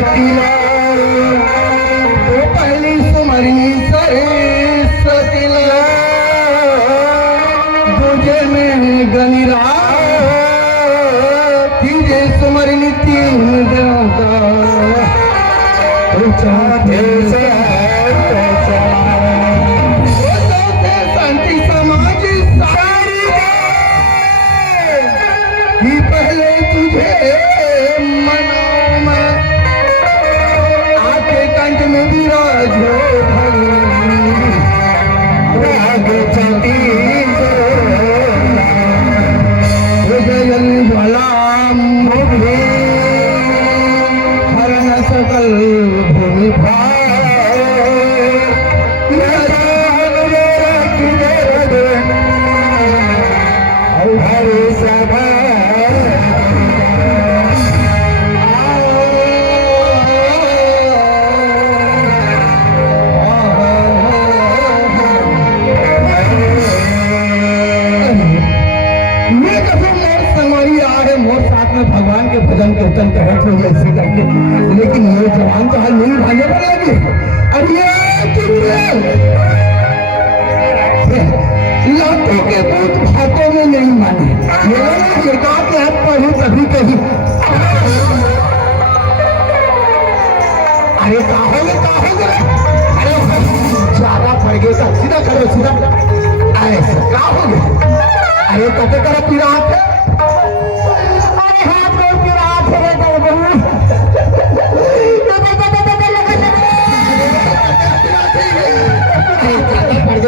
तिला तो पहली सुमरनी सरस्वतीला दूजे में गणिरा तीजे सुमरनी तीन देवता तो चौथे से शांति समाज सारी कि पहले तुझे मनाओ मैं आके कंठ में विराजो आगे चलती जल ज्वाला मुझे हरण सकल भूमि भगवान के भजन कीर्तन करते हुए ऐसे करके, लेकिन ये जवान तो हाल नहीं भागे पर लगे। अब ये लाखों के दूत भातों में नहीं माने, एकाध हाथ पढ़े कभी कभी अरे काहोगे अरे ज्यादा पड़ गए का सीधा करो सीधा ऐसे का हो गए। अरे कते करो पिरात है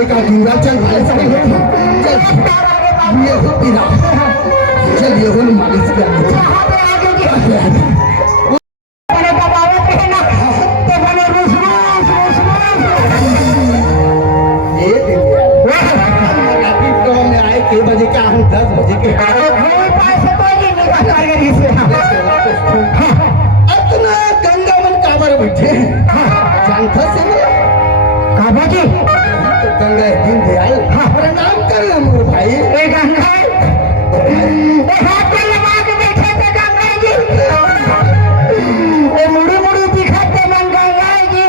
का गिंगा चल भाई चल ये हो पिरा चल ये हो मालिश कर अरे दबावत है ना तो बने रूस ये रात को में आए के बजे का हम 10 बजे के पैसे तो ये निकाल करके से इतना गंगा मन काबर बैठे जानता से काबा जी गंगा दीन दयाल प्रणाम कर लो मोर भाई। ए गंगा हाथ पे लगा के बैठे थे गंगा जी ए मुड़ी मुड़ी दिखाते मन गंगा जी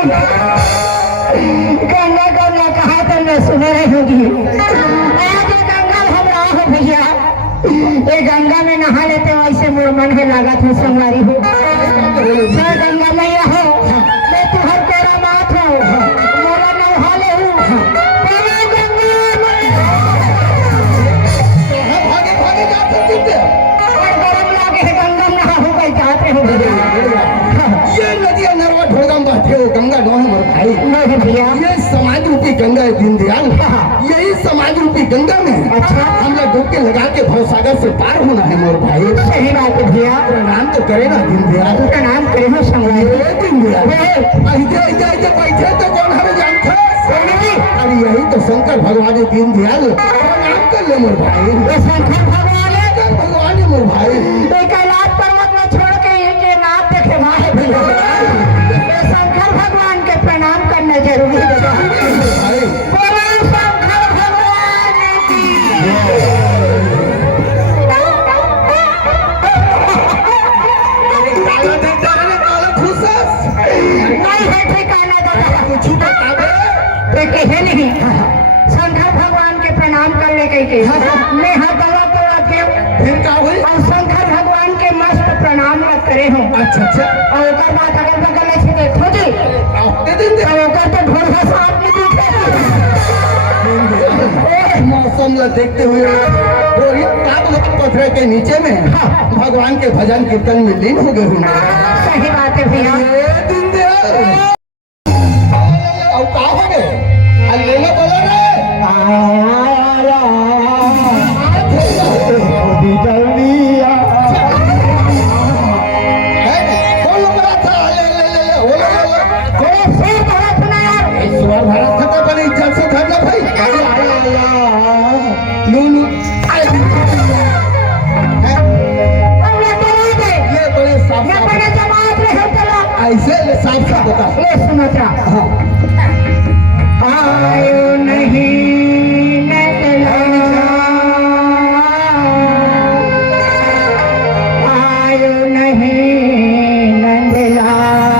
गंगा कहा तो मैं सुने रही होगी। आज गंगा हम रहा हो भैया ये गंगा में नहा लेते वैसे मोर मन में लगा था संवारी हो गंगा मैया हो मैं तुहर तेरा माथ हो मोरा नहा ले हूँ ये नदियां नरवा ढोलम बहते हो गंगा डोन मर भाई ये समाज रूपी गंगा है दीनदयाल यही समाज रूपी गंगा में अच्छा हम लोग डुबकी लगा के भवसागर से पार होना है मोर भाई। सही बात है भैया प्रणाम तो करे ना दीनदयाल प्रणाम करे हो दीनदयाल बैठे तो कौन हमें जानते अरे यही तो शंकर भगवान दीनदयाल प्रणाम कर ले मोर भाई। शंकर भगवान मोर भाई कैलाश पर्वत में छोड़ के ये नाथ देखे भाई शंकर भगवान के प्रणाम करना जरूरी है। शंकर भगवान नहीं है ठिकाना दादा कुछ कहे नहीं शंकर भगवान के प्रणाम करने के मैं हाथ दवा तोड़ा के फिर क्या हुई और शंकर भगवान के मस्त प्रणाम करे हो। अच्छा और ओकर बात अगल बगल से देखो जी आपके दिन ओकर तो ढोल का साथ नहीं दिखे मौसम ला देखते हुए रोहित काब पथरे के नीचे में भगवान के भजन कीर्तन में लीन हो गए होंगे। सही बात है भैया दिन दे और का हो गए अल्लाह बोला रे जल्दी आ स्वर भरा था तो बड़ी इज्जत से धरना भाई नूनू ये बड़े साफ ऐसे साफ साफ बता सुना आयो नहीं आयो नहीं नंदलाल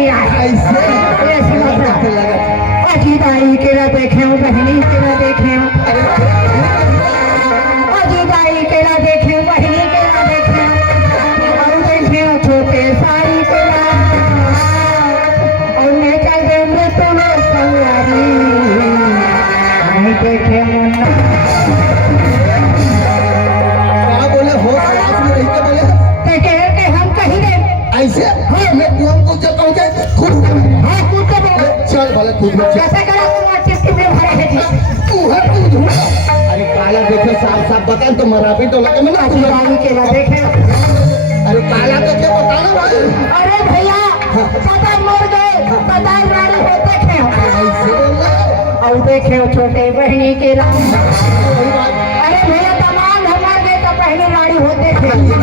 किया ऐसे ऐसी बात कैसे लगा अजीदाई के ना देखे हूँ बहनी के ना देखे हूँ अजीदाई के ना देखे हूँ बहनी के ना देखे हूँ और देखे हूँ छोटे साड़ी के ना और मैं चल दे मृत्यु में संगारी नहीं देखे मुन्ना क्या बोले हो आवाज में रही के बोले ते कह के हम कहीं दे ऐसे हाँ मैं कुआं को जब पहुंचे खुद हाँ कूद के बोल चल भले खुद में चल कैसे करा तुम आर्टिस्ट के में भरे है जी तू है तू झूठा अरे काला देखे साफ साफ बता तो मराबी तो लगे मैं ना अजीदाई के ना देखे अरे काला तो क्या बताना भाई अरे भैया पता मर गए पता रानी होते थे ऐसे बोल रहा और देखे हो छोटे बहनी के लाल कोई बात अरे भैया तमाम हमार गए तो पहले रानी होते थे नहीं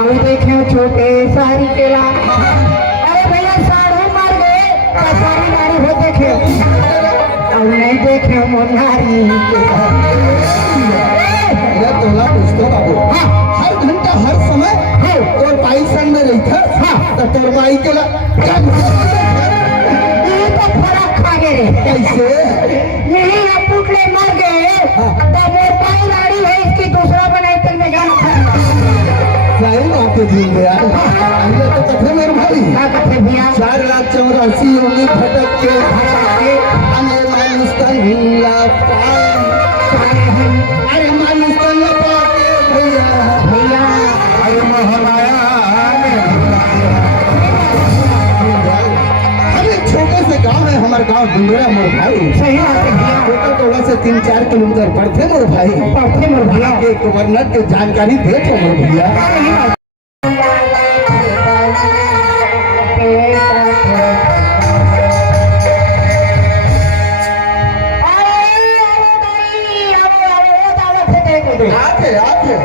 और देखे हो छोटे साड़ी के लाल अरे भैया साढ़ू मर गए तो सारी रानी होते थे और नहीं देखे हो मुन्नारी के लाल मैं तोला पूछतो बाबू हाँ हर घंटा हर समय हाँ और बाई संग में रही था हाँ तो तोर बाई के ला क्या ये तो फर्क खा गए रे कैसे यही आप पुतले मर गए तो मोर पाई लाड़ी है इसकी दूसरा बनाई तो मैं जान सही बात है जी यार पहले तो कथे मेरे भाई क्या कहते भैया 4,84,000 उंगली फटक के अने मानुस तन अरे मानुस तन पाके भैया भैया अरे महामाया अरे छोटे से गांव है हमारे गांव डुंगरा मोर भाई सही बात है भैया छोटा टोला से 3-4 किलोमीटर पड़ते मोर भाई पढ़ते मोर भैया के गवर्नर के जानकारी दे तो मोर भैया सही बात आके आके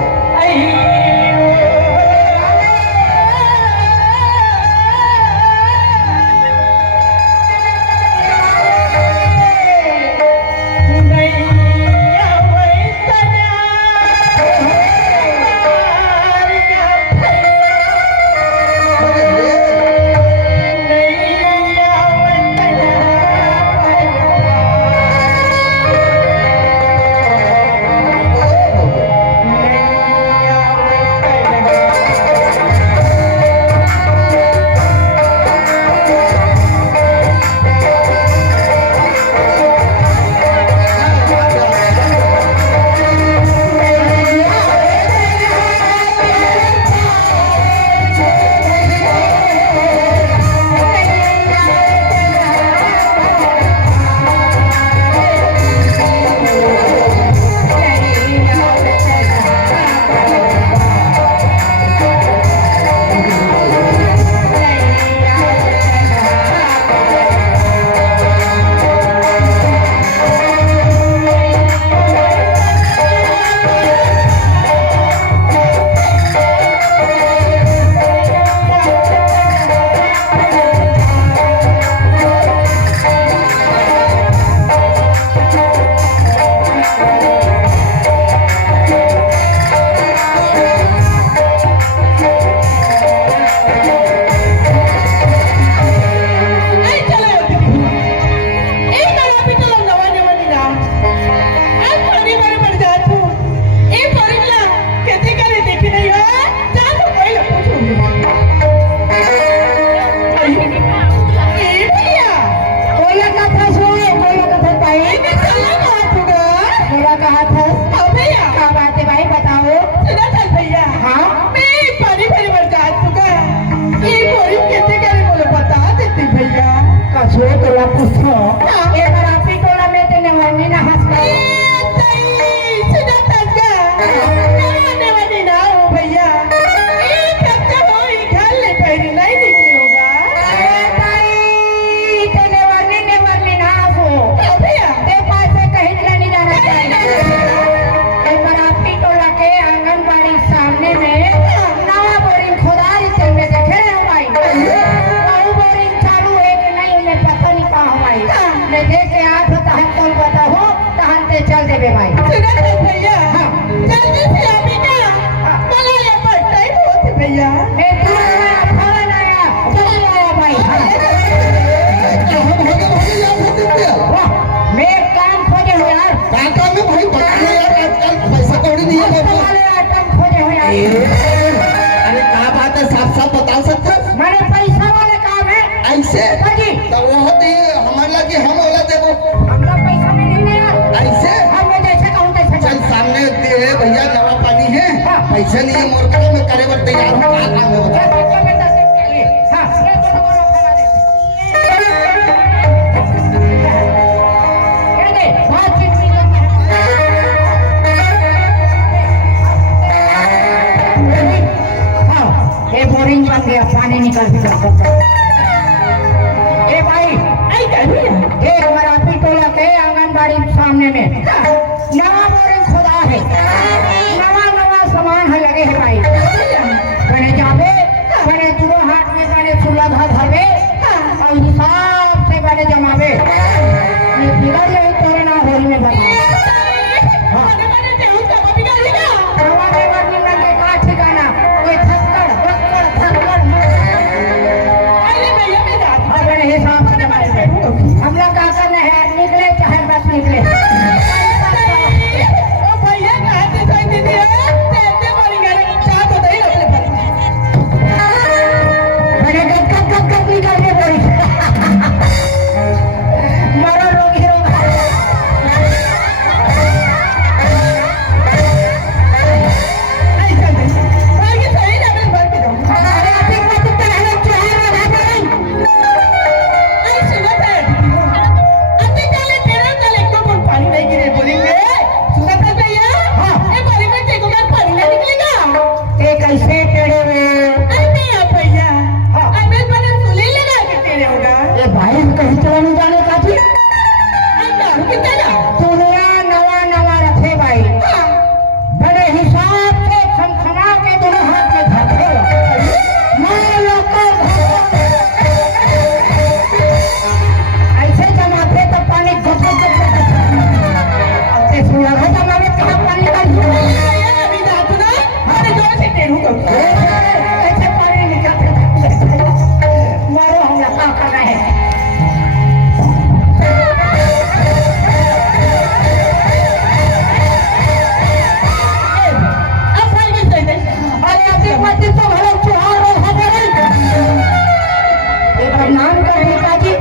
नहीं निकाल के रखो। ए भाई आई क्या भैया ये मराठी टोला के आंगनबाड़ी सामने में नवा बोरिंग खुदा है, नवा नवा सामान है लगे है भाई। बने जावे बने दुनो हाथ में बने चूल्हा घा धरवे और हिसाब से बने जमावे बिगड़ जाए तोरे ना होली में बना नवा के गर्मी में के का ठिकाना कोई थक्कड़ थक्कड़ थक्कड़ अरे भैया मैं जाता और बने हिसाब से जमावे। हम लोग का करना है निकले चाहे बस निकले। ओ भैया कहाँ से कोई दीदी है तेरे बोली गए चाह तो दे अपने पर मैंने कब निकल के बोली मारो रोग ही रोग। आई चल भाई सही ना मैं भर के जाऊँ अरे अभी मत पहले चेहरा ना बोली। आई सुनो था अति चले तेरे चले को कौन पानी नहीं गिरे बोलेंगे सुना था भैया ये बोली में देखो क्या पानी नहीं निकलेगा ये कैसे टेढ़े में आई नहीं आ भैया आई मैं बने सुले लगा के तेरे होगा ये भाई कहीं चला नहीं जाने का थी। आई दारू कितना ना दुनिया नवा नवा रखे भाई बड़े हिसाब से खमखमा के दोनों हाथ में धरते मैं लोग को ऐसे जमाते तो पानी घट अब सुना हो जमावे कहाँ पानी का अभी दादू ना अरे दो से तेरू को ऐसे पानी निकलते मारो हम लोग क्या कर रहे हैं। अब भाई में दे दे अरे अपने पति तो भले चुहार हो हमारे एक नाम का पिताजी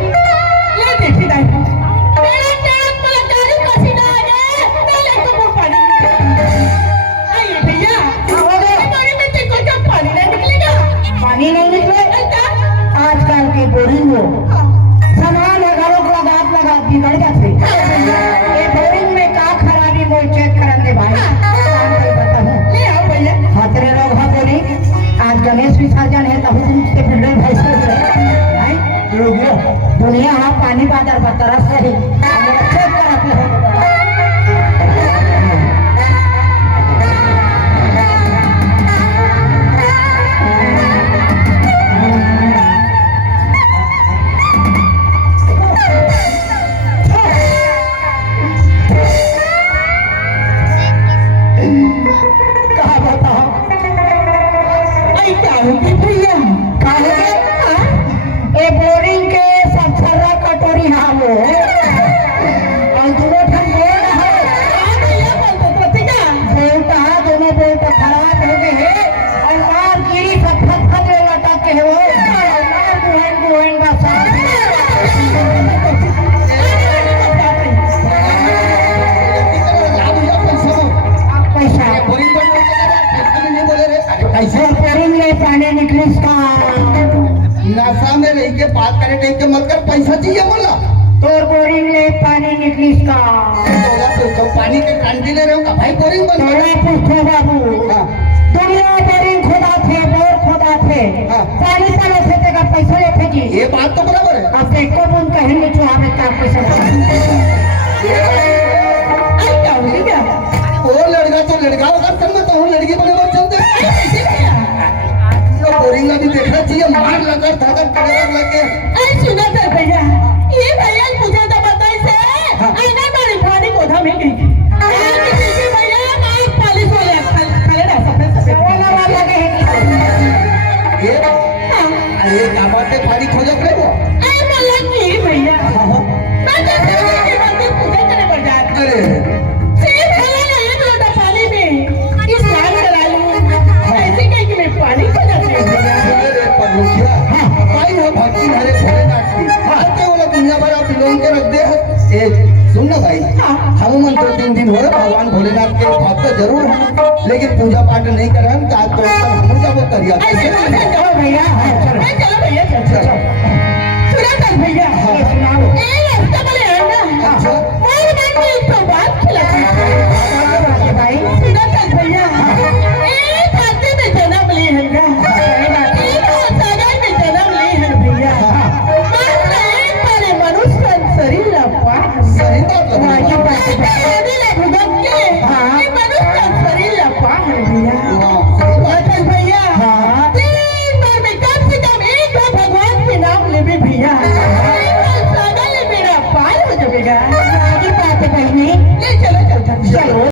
ले देखी दाई तेरा तेरा पलकारी पसीना आ गए तेरे को वो पानी आई भैया हो गए हमारे में ते को जब पानी नहीं निकलेगा पानी नहीं निकले ऐसा आजकल की बोरिंग हो सामान लगा बिगड़ जाते ये बोरिंग में का खराबी वो चेक करने भाई बताऊं ले आओ भैया खतरे लोग हाँ बोली आज गणेश विसर्जन है तब से बिल्डर भाई से दुनिया हाँ पानी बाजार बतरस रही चेक कर अपने कहा बताओ आई क्या होगी भैया काहे ए बोरिंग के सब सर्रा कटोरी हाँ वो और दोनों ठन बोल है भैया बोलते पति का बोलता है दोनों बोलता खराब हो गए है और मार गिरी सब फट फट लटक के है वो और मार गुहन बस पैसा ऐसे बोरिंग में पानी निकलिस का नशा में रह के बात करे नहीं के मत कर पैसा चाहिए बोला तोर बोरिंग में पानी निकलिस का तोला तो पानी के कांटी ले रहे हो का भाई बोरिंग बन तोरा पूछो बाबू दुनिया बोरिंग खुदा थे बोर खुदा थे पानी पर थे तेरा पैसा लेते जी ये बात तो बराबर है अब देखो बुन कहेंगे चुहा में का पैसा आई क्या होगी क्या वो लड़का तो लड़का होगा कर मैं तो हूँ लड़की बने बहुत चलते तो बोरिंग अभी देखना चाहिए मार लगा धकर कड़कर लगे आई सुना था भैया ये भैया पूछा था बताई से आई ना बड़ी पानी कोठा में गई आई किसी भैया मार पालिश वाले खले रह सकते वो लगा लगे हैं ये अरे क्या बात है पानी खोजक रहे वो आई बोला कि भैया मैं तो सेवा के मंदिर पूजा करने पर जा अरे सिर्फ भला एक लोटा पानी में स्नान करा लूं ऐसे कहीं कि मैं पानी खो जाती हूँ भैया अरे पर रुकिया भाई वो भक्ति हरे भोलेनाथ की आते वो दुनिया भर आप लोगों के रख दे सुन ना भाई हम मन तो 3 दिन हो रहे भगवान भोलेनाथ के भक्त जरूर हैं लेकिन पूजा पाठ नहीं कर रहे हैं तो आज तो हम क्या वो करिए ऐसे कैसे चलो भैया चलो चलो भैया चलो सुना था भैया सुनाओ ए रास्ता वाले है ना अच्छा और मैं भी तो बात खिलाती भाई सुना था भैया ए खाते में जना बली है ना ए तो सागा में चलो